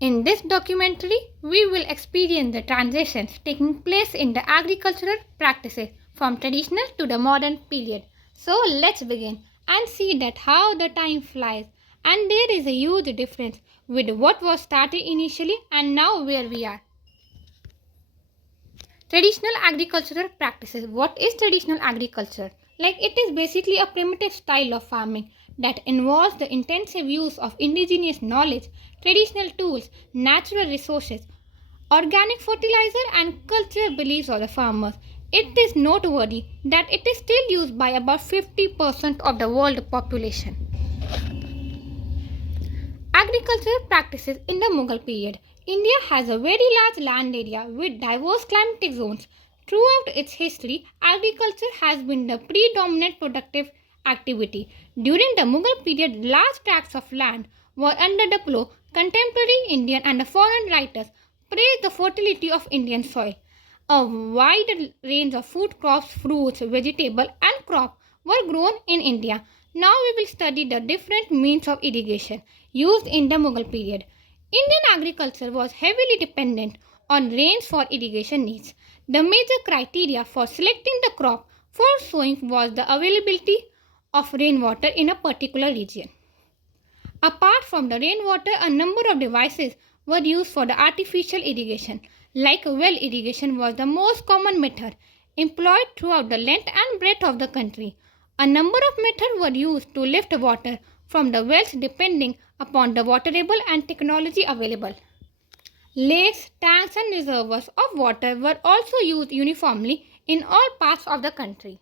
In this documentary, we will experience the transitions taking place in the agricultural practices from traditional to the modern period. So let's begin and see that how the time flies, and there is a huge difference with what was started initially and now where we are. Traditional agricultural practices. What is traditional agriculture? It is basically a primitive style of farming that involves the intensive use of indigenous knowledge, traditional tools, natural resources, organic fertilizer, and cultural beliefs of the farmers. It is noteworthy that it is still used by about 50% of the world population. Agricultural practices in the Mughal period. India has a very large land area with diverse climatic zones. Throughout its history, agriculture has been the predominant productive activity. During the Mughal period, large tracts of land were under the plough. Contemporary Indian and foreign writers praise the fertility of Indian soil. A wide range of food crops, fruits, vegetables, and crops were grown in India. Now we will study the different means of irrigation used in the Mughal period. Indian agriculture was heavily dependent on rains for irrigation needs. The major criteria for selecting the crop for sowing was the availability of rainwater in a particular region. Apart from the rainwater, a number of devices were used for the artificial irrigation, like well irrigation was the most common method employed throughout the length and breadth of the country. A number of methods were used to lift water from the wells depending upon the water table and technology available. Lakes, tanks and reservoirs of water were also used uniformly in all parts of the country.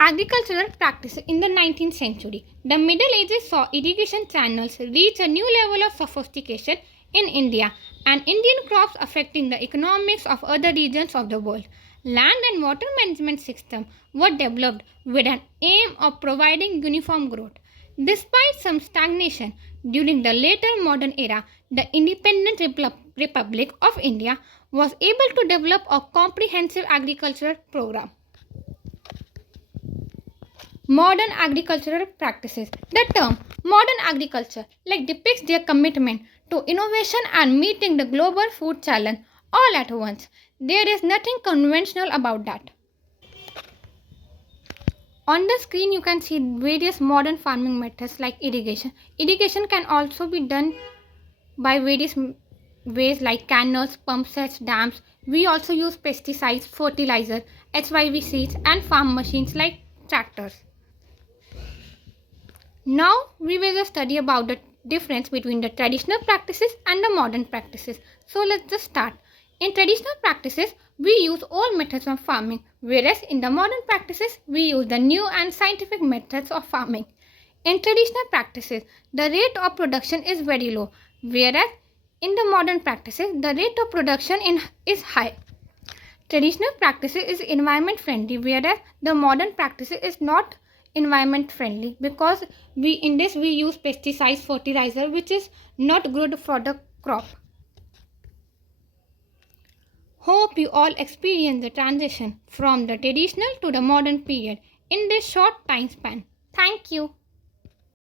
Agricultural practices in the 19th century. The Middle Ages saw irrigation channels reach a new level of sophistication in India and Indian crops affecting the economics of other regions of the world. Land and water management systems were developed with an aim of providing uniform growth. Despite some stagnation during the later modern era, the independent Republic of India was able to develop a comprehensive agricultural program. Modern agricultural practices. The term modern agriculture depicts their commitment to innovation and meeting the global food challenge all at once. There is nothing conventional about that. On the screen you can see various modern farming methods like irrigation. Irrigation can also be done by various ways like canals, pump sets, dams. We also use pesticides, fertilizer, HYV seeds and farm machines like tractors. Now we will just study about the difference between the traditional practices and the modern practices. So let's just start. In traditional practices, we use old methods of farming, whereas in the modern practices, we use the new and scientific methods of farming. In traditional practices, the rate of production is very low, whereas in the modern practices, the rate of production is high. Traditional practices is environment friendly, whereas the modern practices is not environment friendly because we use pesticides, fertilizer, which is not good for the crop. Hope you all experience the transition from the traditional to the modern period in this short time span. Thank you.